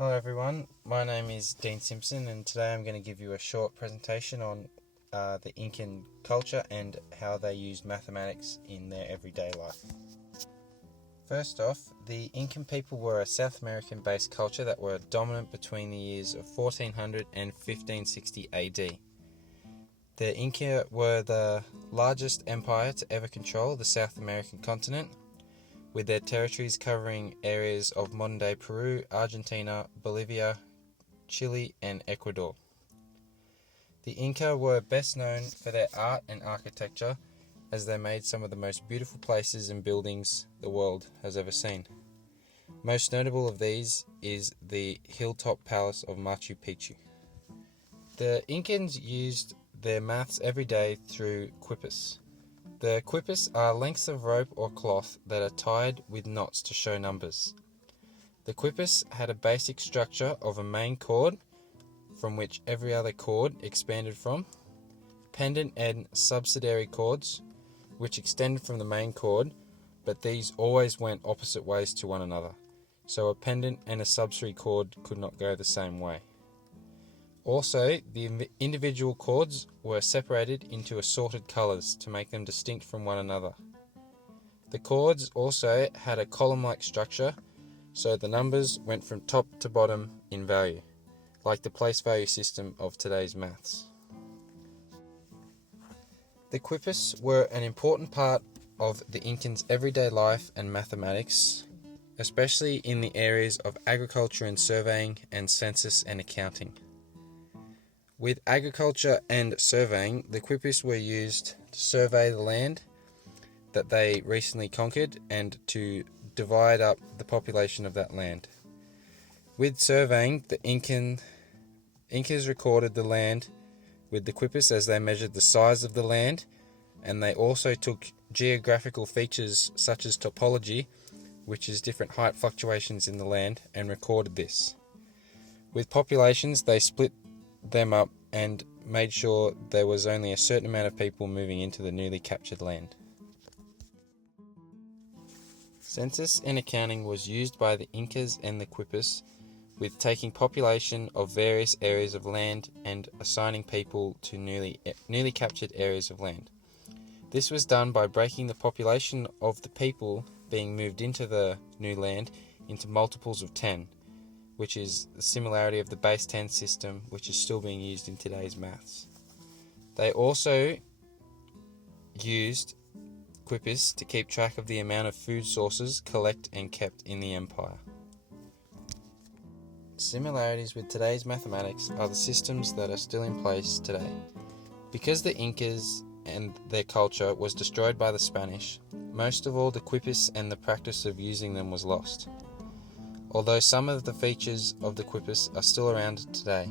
Hello everyone, my name is Dean Simpson and today I'm going to give you a short presentation on the Incan culture and how they used mathematics in their everyday life. First off, the Incan people were a South American based culture that were dominant between the years of 1400 and 1560 AD. The Inca were the largest empire to ever control the South American continent, with their territories covering areas of modern-day Peru, Argentina, Bolivia, Chile, and Ecuador. The Inca were best known for their art and architecture, as they made some of the most beautiful places and buildings the world has ever seen. Most notable of these is the hilltop palace of Machu Picchu. The Incans used their maths every day through quippus. The quippus are lengths of rope or cloth that are tied with knots to show numbers. The quippus had a basic structure of a main chord, from which every other chord expanded from, pendant and subsidiary chords, which extended from the main chord, but these always went opposite ways to one another, so a pendant and a subsidiary chord could not go the same way. Also, the individual chords were separated into assorted colours to make them distinct from one another. The chords also had a column-like structure, so the numbers went from top to bottom in value, like the place value system of today's maths. The quippus were an important part of the Incans' everyday life and mathematics, especially in the areas of agriculture and surveying and census and accounting. With agriculture and surveying, the quippus were used to survey the land that they recently conquered and to divide up the population of that land. With surveying, the Incas recorded the land with the quippus as they measured the size of the land, and they also took geographical features such as topology, which is different height fluctuations in the land, and recorded this. With populations, they split them up and made sure there was only a certain amount of people moving into the newly captured land. Census and accounting was used by the Incas and the quippus, with taking population of various areas of land and assigning people to newly captured areas of land. This was done by breaking the population of the people being moved into the new land into multiples of 10, which is the similarity of the base 10 system, which is still being used in today's maths. They also used quippus to keep track of the amount of food sources collected and kept in the empire. Similarities with today's mathematics are the systems that are still in place today. Because the Incas and their culture was destroyed by the Spanish, most of all the quippus and the practice of using them was lost, although some of the features of the quippus are still around today.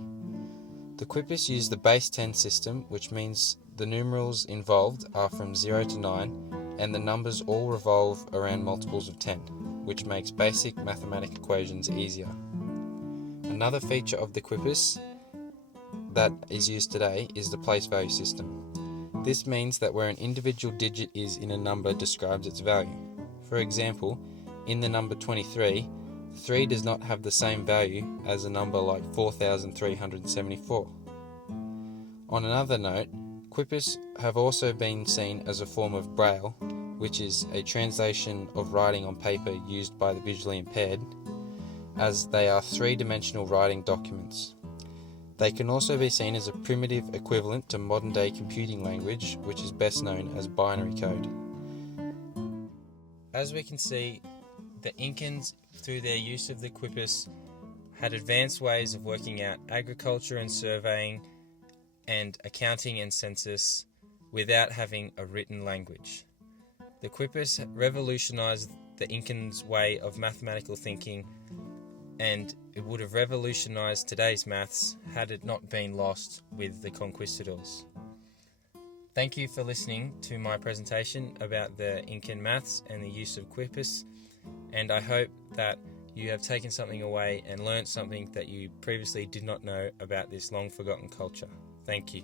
The quippus used the base 10 system, which means the numerals involved are from 0 to 9, and the numbers all revolve around multiples of 10, which makes basic mathematical equations easier. Another feature of the quippus that is used today is the place value system. This means that where an individual digit is in a number describes its value. For example, in the number 23, 3 does not have the same value as a number like 4,374. On another note, quippus have also been seen as a form of braille, which is a translation of writing on paper used by the visually impaired, as they are three-dimensional writing documents. They can also be seen as a primitive equivalent to modern-day computing language, which is best known as binary code. As we can see, the Incans, through their use of the quippus, had advanced ways of working out agriculture and surveying and accounting and census without having a written language. The quippus revolutionized the Incans' way of mathematical thinking, and it would have revolutionized today's maths had it not been lost with the conquistadors. Thank you for listening to my presentation about the Incan maths and the use of quippus, and I hope that you have taken something away and learnt something that you previously did not know about this long forgotten culture. Thank you.